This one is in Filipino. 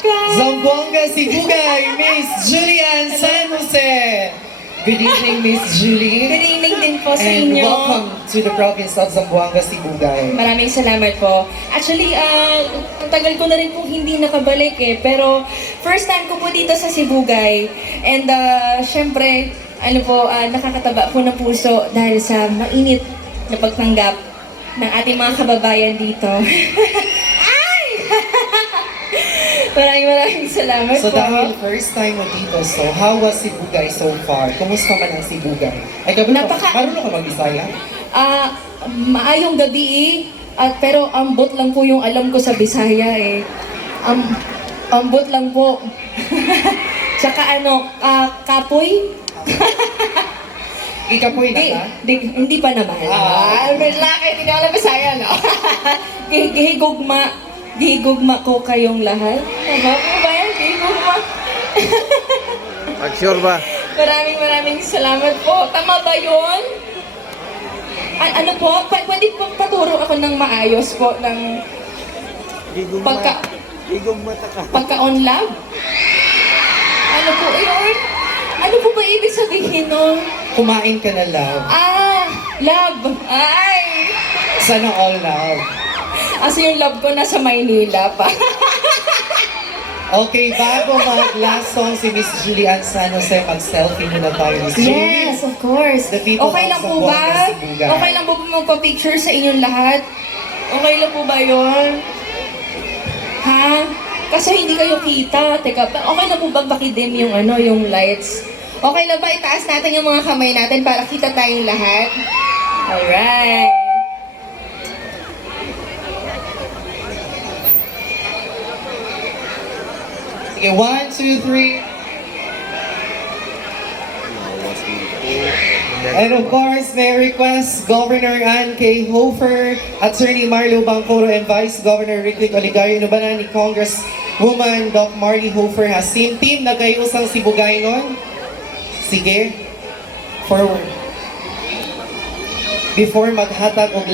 Zamboanga Sibugay, Miss Julian San Jose. Good evening, Miss Julie. Good evening din po sa And inyo. welcome to the province of Zamboanga Sibugay. Maraming salamat po. Actually, ah, ang tagal ko na rin po hindi nakabalik eh. Pero first time ko po dito sa Sibugay. And uh, syempre, ano po, ah, nakakataba po ng puso dahil sa mainit na pagtanggap ng ating mga kababayan dito. Maraming maraming salamat So po. dahil first time mo dito, so how was Sibugay so far? Kumusta man ang Sibugay? Ay, kabi Napaka- marunong ka mag-Bisaya? Ah, maayong gabi eh. At pero ambot lang po yung alam ko sa Bisaya eh. Am ambot lang po. Tsaka ano, ah, kapoy? Ikapoy na Di, ka? di, hindi pa naman. Ah. Ah, laki, hindi ko alam Bisaya, no? Gi- Gihigugma. Gihigugma ko kayong lahat. Tama po ba yan? Gihigugma. Pag sure ba? Maraming maraming salamat po. Tama ba yun? A- ano po? P- pwede po paturo ako ng maayos po ng Gigong Pagka- Gigong mata ka. pagka-on love? Ano po yun? Ano po ba ibig sabihin nun? Kumain ka na love. Ah, love. Ay! Sana all love. Kasi yung love ko nasa Maynila pa. Okay, bago mag-last song si Miss Julian San Jose, mag-selfie muna tayo, Miss Julie. Yes, of course. The people Okay lang po ba? Okay lang po ba magpa-picture sa inyong lahat? Okay lang po ba yun? Ha? Kasi hindi kayo kita. Teka, okay lang po ba pakidim yung ano, yung lights? Okay lang ba itaas natin yung mga kamay natin para kita tayong lahat? Alright. Sige, one, two, three. And of course, may request Governor Ann K. Hofer, Attorney Marlo Bangkoro, and Vice Governor Ricky Oligario, no ba na ni Congresswoman Doc Marley Hofer has seen team na kayo usang Sibugay nun? Sige, forward. Before maghatag og